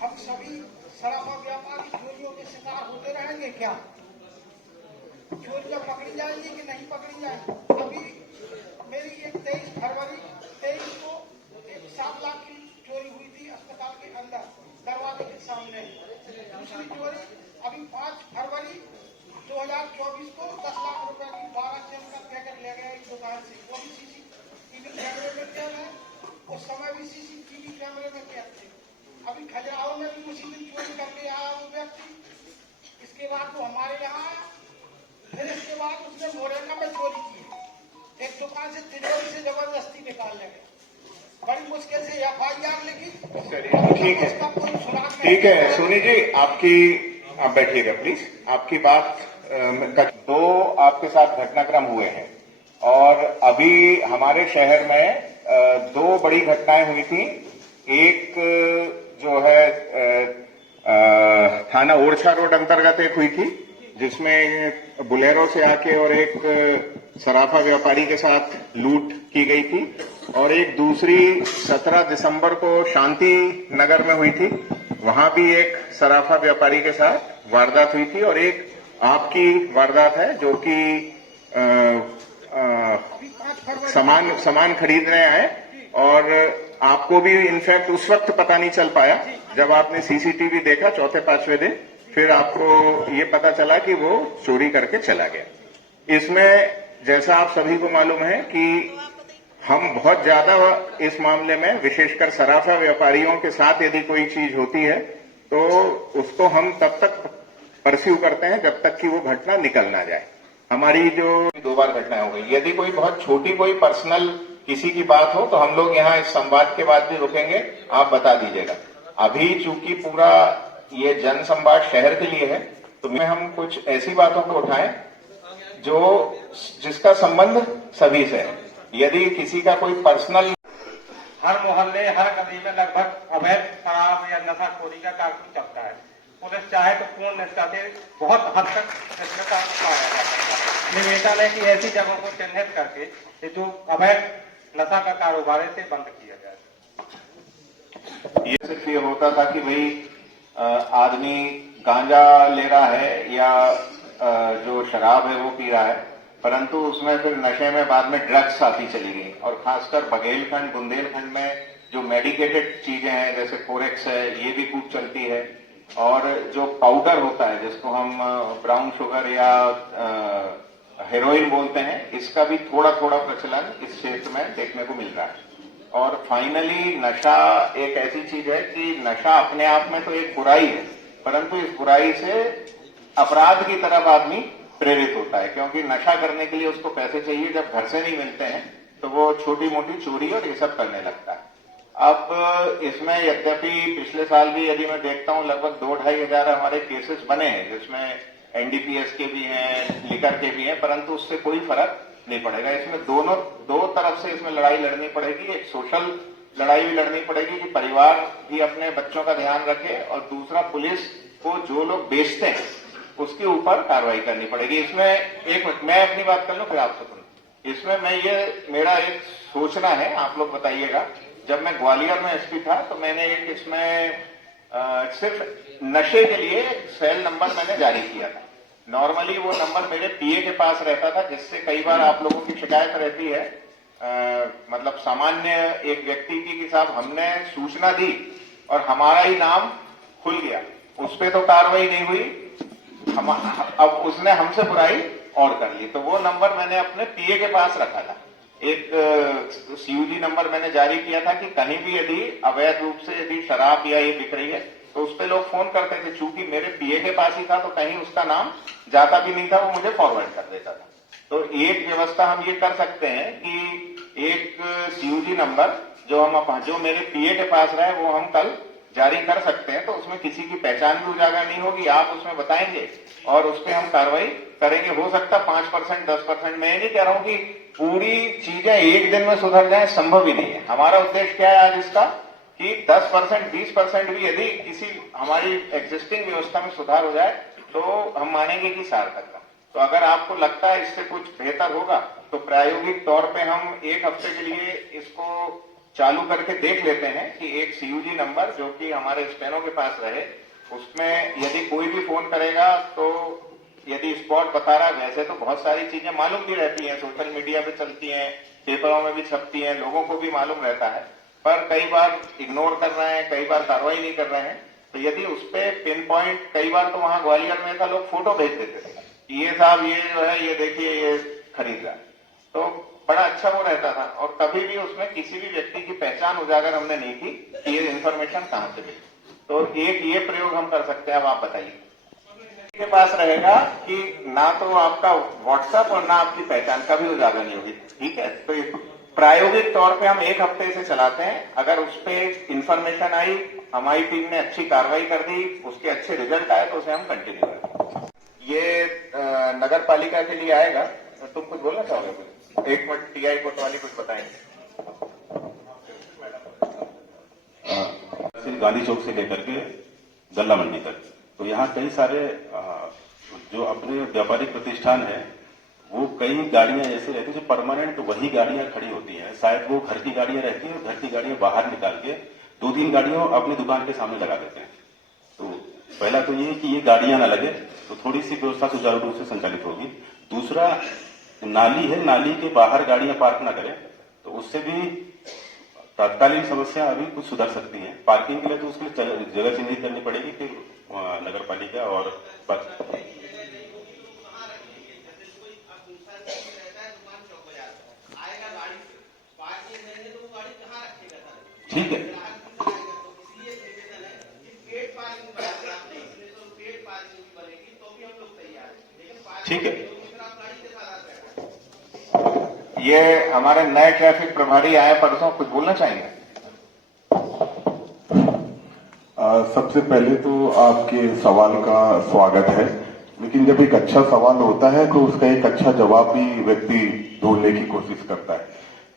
हम सभी सराफा व्यापारी चोरियों के शिकार होते रहेंगे क्या? चोरियां पकड़ी जाएंगी कि नहीं पकड़ी जाएंगी? अभी मेरी एक 23 फरवरी 23 को एक 7 लाख की चोरी हुई थी अस्पताल के अंदर दरवाजे के सामने। दूसरी चोरी अभी 5 फरवरी 2024 को 10 लाख रुपए की 12 चेन का पैकेट ले गए एक दुकान से। वो भी सीसीटीवी कैमरे में कैद है, उस समय भी सीसीटीवी कैमरे में कैद थे। अभी खजुराहो में भी उसी दिन चोरी करके आया वो व्यक्ति। इसके बाद वो हमारे यहाँ आया, फिर इसके बाद उसने मोरेना में चोरी की। एक दुकान से तिजोरी से जबरदस्ती निकाल ले गए। बड़ी मुश्किल से FIR लिखी। ठीक है, ठीक है। सोनी जी, आप बैठिएगा प्लीज। आपकी बात दो आपके साथ घटनाक्रम हुए हैं और अभी हमारे शहर में दो बड़ी घटनाएं हुई थी। एक जो है थाना ओरछा रोड अंतर्गत एक हुई थी जिसमें बुलेरो से आके और एक सराफा व्यापारी के साथ लूट की गई थी, और एक दूसरी 17 दिसंबर को शांति नगर में हुई थी। वहां भी एक सराफा व्यापारी के साथ वारदात हुई थी, और एक आपकी वारदात है जो कि सामान खरीदने आए और आपको भी इनफैक्ट उस वक्त पता नहीं चल पाया जब आपने सीसीटीवी देखा चौथे पांचवें दिन, फिर आपको ये पता चला कि वो चोरी करके चला गया। इसमें जैसा आप सभी को मालूम है कि हम बहुत ज्यादा इस मामले में विशेषकर सराफा व्यापारियों के साथ यदि कोई चीज होती है तो उसको हम तब तक परस्यू करते हैं जब तक कि वो घटना निकल ना जाए। हमारी जो 2 बार घटना हो गई, यदि कोई बहुत छोटी कोई पर्सनल किसी की बात हो तो हम लोग यहाँ इस संवाद के बाद भी रुकेंगे, आप बता दीजिएगा। अभी चूंकि पूरा ये जन संवाद शहर के लिए है तो हम कुछ ऐसी बातों को उठाएं जिसका संबंध सभी से है। यदि किसी का कोई पर्सनल, हर मोहल्ले हर गली में लगभग अवैध शराब या नशाखोरी का कारखाना चलता है। पुलिस चाहे तो पूर्ण निष्ठा से बहुत हद तक इसमें काबू पाया जा सकता है। निवेदन है कि ऐसी जगहों को चिन्हित करके ये जो अवैध नशा का कारोबार है इसे बंद किया जाए। ये सिर्फ ये होता था कि भाई आदमी गांजा ले रहा है या जो शराब है वो पी रहा है, परंतु उसमें फिर नशे में बाद में ड्रग्स आती चली गई, और खासकर बघेलखंड बुंदेलखंड में जो मेडिकेटेड चीजें हैं जैसे फोरेक्स है ये भी खूब चलती है, और जो पाउडर होता है जिसको हम ब्राउन शुगर या हेरोइन बोलते हैं, इसका भी थोड़ा थोड़ा प्रचलन इस क्षेत्र में देखने को मिल रहा है। और फाइनली नशा एक ऐसी चीज है कि नशा अपने आप में तो एक बुराई है, परंतु इस बुराई से अपराध की तरफ आदमी प्रेरित होता है, क्योंकि नशा करने के लिए उसको पैसे चाहिए। जब घर से नहीं मिलते हैं तो वो छोटी मोटी चोरी और ये सब करने लगता है। अब इसमें यद्यपि पिछले साल भी यदि मैं देखता हूं लगभग 2-2.5 हजार हमारे केसेस बने हैं जिसमें NDPS के भी हैं, लिकर के भी हैं, परंतु उससे कोई फर्क नहीं पड़ेगा। इसमें दो तरफ से इसमें लड़ाई लड़नी पड़ेगी। एक सोशल लड़ाई भी लड़नी पड़ेगी कि परिवार भी अपने बच्चों का ध्यान रखे, और दूसरा पुलिस को जो लोग बेचते हैं उसके ऊपर कार्रवाई करनी पड़ेगी। इसमें एक मिनट मैं अपनी बात कर लूं फिर आपसे सुनूं। इसमें मेरा एक सोचना है, आप लोग बताइएगा। जब मैं ग्वालियर में SP था तो मैंने एक इसमें सिर्फ नशे के लिए सेल नंबर मैंने जारी किया था। नॉर्मली वो नंबर मेरे PA के पास रहता था, जिससे कई बार आप लोगों की शिकायत रहती है मतलब सामान्य एक व्यक्ति की कि साहब हमने सूचना दी और हमारा ही नाम खुल गया, उस पर तो कार्रवाई नहीं हुई, अब उसने हमसे बुराई और कर ली। तो वो नंबर मैंने अपने PA के पास रखा था। एक CUG नंबर मैंने जारी किया था कि कहीं भी यदि अवैध रूप से यदि शराब या ये बिक रही है तो उस पे लोग फोन करते थे। चूंकि मेरे PA के पास ही था तो कहीं उसका नाम जाता भी नहीं था, वो मुझे फॉरवर्ड कर देता था। तो एक व्यवस्था हम ये कर सकते हैं कि एक CUG नंबर जो मेरे PA के पास रहे वो हम कल जारी कर सकते हैं, तो उसमें किसी की पहचान भी उजागर नहीं होगी, आप उसमें बताएंगे और उस पर हम कार्रवाई करेंगे। हो सकता 5% 10%, मैं नहीं कह रहा हूं कि पूरी चीजें एक दिन में सुधर जाए, संभव ही नहीं है। हमारा उद्देश्य क्या है आज इसका कि 10% 20% भी यदि किसी हमारी एग्जिस्टिंग व्यवस्था में सुधार हो जाए तो हम मानेंगे कि सार्थक था। तो अगर आपको लगता है इससे कुछ बेहतर होगा तो प्रायोगिक तौर पे हम 1 हफ्ते के लिए इसको चालू करके देख लेते हैं कि एक CUG नंबर जो कि हमारे स्टेनो के पास रहे, उसमें यदि कोई भी फोन करेगा तो यदि स्पॉट बता रहा है, वैसे तो बहुत सारी चीजें मालूम भी रहती हैं, सोशल मीडिया पे चलती हैं, पेपरों में भी छपती हैं, लोगों को भी मालूम रहता है, पर कई बार इग्नोर कर रहे हैं, कई बार कार्रवाई नहीं कर रहे हैं। तो यदि उस पर पिन पॉइंट, कई बार तो वहां ग्वालियर में था, लोग फोटो भेज देते थे कि ये साहब ये जो है ये देखिए ये खरीद रहा है, तो बड़ा अच्छा वो रहता था। और कभी भी उसमें किसी भी व्यक्ति की पहचान उजागर हमने नहीं की कि ये इन्फॉर्मेशन कहां से मिली। तो एक ये प्रयोग हम कर सकते हैं। अब आप बताइए, के पास रहेगा कि ना तो आपका व्हाट्सएप और ना आपकी पहचान कभी उजागर नहीं होगी, ठीक है। तो प्रायोगिक तौर पे हम 1 हफ्ते से चलाते हैं। अगर उस पर इंफॉर्मेशन आई, हमारी टीम ने अच्छी कार्रवाई कर दी, उसके अच्छे रिजल्ट आए, तो उसे हम कंटिन्यू करेंगे। ये नगर पालिका के लिए आएगा। तुम कुछ बोलना चाहोगे? कुछ 1 मिनट TI कोतवाली कुछ बताएंगे। गांधी चौक से लेकर के गल्ला मंडी तक, तो यहाँ कई सारे जो अपने व्यापारिक प्रतिष्ठान है, वो कई गाड़ियां ऐसे रहती है जो परमानेंट वही गाड़ियां खड़ी होती हैं। शायद वो घर की गाड़ियां रहती हैं, घर की गाड़ियां बाहर निकाल के 2-3 गाड़ियां अपनी दुकान के सामने लगा देते हैं। तो पहला तो ये कि ये गाड़ियां ना लगे, तो थोड़ी सी व्यवस्था सुचारू रूप से संचालित होगी। दूसरा, नाली है, नाली के बाहर गाड़ियां पार्क ना करें, तो उससे भी तात्कालिक समस्या अभी कुछ सुधर सकती है। पार्किंग के लिए तो उसके लिए जगह चिन्हित करनी पड़ेगी, फिर नगर पालिका और ठीक है। ठीक है, ये हमारे नए ट्रैफिक प्रभारी आए परसों, कुछ बोलना चाहेंगे? सबसे पहले तो आपके सवाल का स्वागत है, लेकिन जब एक अच्छा सवाल होता है तो उसका एक अच्छा जवाब भी व्यक्ति ढूंढने की कोशिश करता है।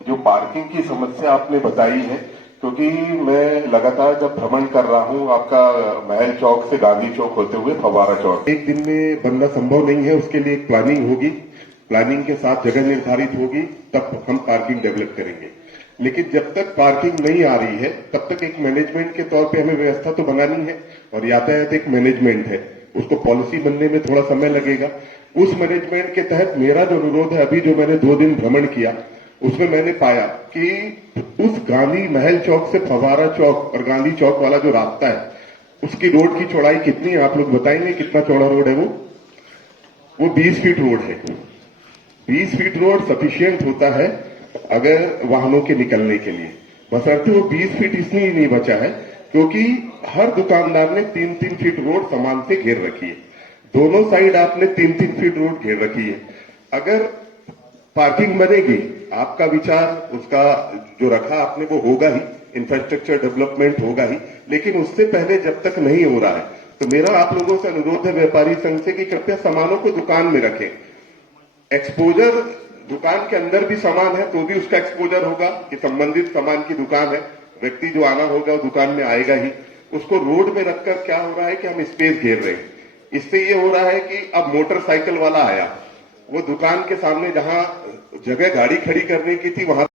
जो पार्किंग की समस्या आपने बताई है, क्योंकि मैं लगातार जब भ्रमण कर रहा हूं आपका महल चौक से गांधी चौक होते हुए फव्वारा चौक, एक दिन में बनना संभव नहीं है, उसके लिए एक प्लानिंग होगी, प्लानिंग के साथ जगह निर्धारित होगी, तब हम पार्किंग डेवलप करेंगे। लेकिन जब तक पार्किंग नहीं आ रही है तब तक एक मैनेजमेंट के तौर पे हमें व्यवस्था तो बनानी है, और यातायात एक मैनेजमेंट है, उसको पॉलिसी बनने में थोड़ा समय लगेगा। उस मैनेजमेंट के तहत मेरा जो अनुरोध है, अभी जो मैंने 2 दिन भ्रमण किया उसमें मैंने पाया कि उस गांधी महल चौक से फव्वारा चौक और गांधी चौक वाला जो रास्ता है, उसकी रोड की चौड़ाई कितनी है? आप लोग बताएंगे कितना चौड़ा रोड है? वो 20 फीट रोड है। 20 फीट रोड सफिशियंट होता है अगर वाहनों के निकलने के लिए, बशर्ते वो 20 फीट इसलिए नहीं बचा है क्योंकि हर दुकानदार ने 3-3 फीट रोड समान से घेर रखी है। दोनों साइड आपने 3-3 फीट रोड घेर रखी है। अगर पार्किंग बनेगी, आपका विचार उसका जो रखा आपने वो होगा ही, इंफ्रास्ट्रक्चर डेवलपमेंट होगा ही, लेकिन उससे पहले जब तक नहीं हो रहा है तो मेरा आप लोगों से अनुरोध है व्यापारी संघ से कि कृपया सामानों को दुकान में रखें। एक्सपोजर, दुकान के अंदर भी सामान है तो भी उसका एक्सपोजर होगा कि संबंधित सामान की दुकान है, व्यक्ति जो आना होगा वो दुकान में आएगा ही। उसको रोड में रखकर क्या हो रहा है कि हम स्पेस घेर रहे हैं। इससे ये हो रहा है कि अब मोटरसाइकिल वाला आया, वो दुकान के सामने जहां जगह गाड़ी खड़ी करने की थी वहां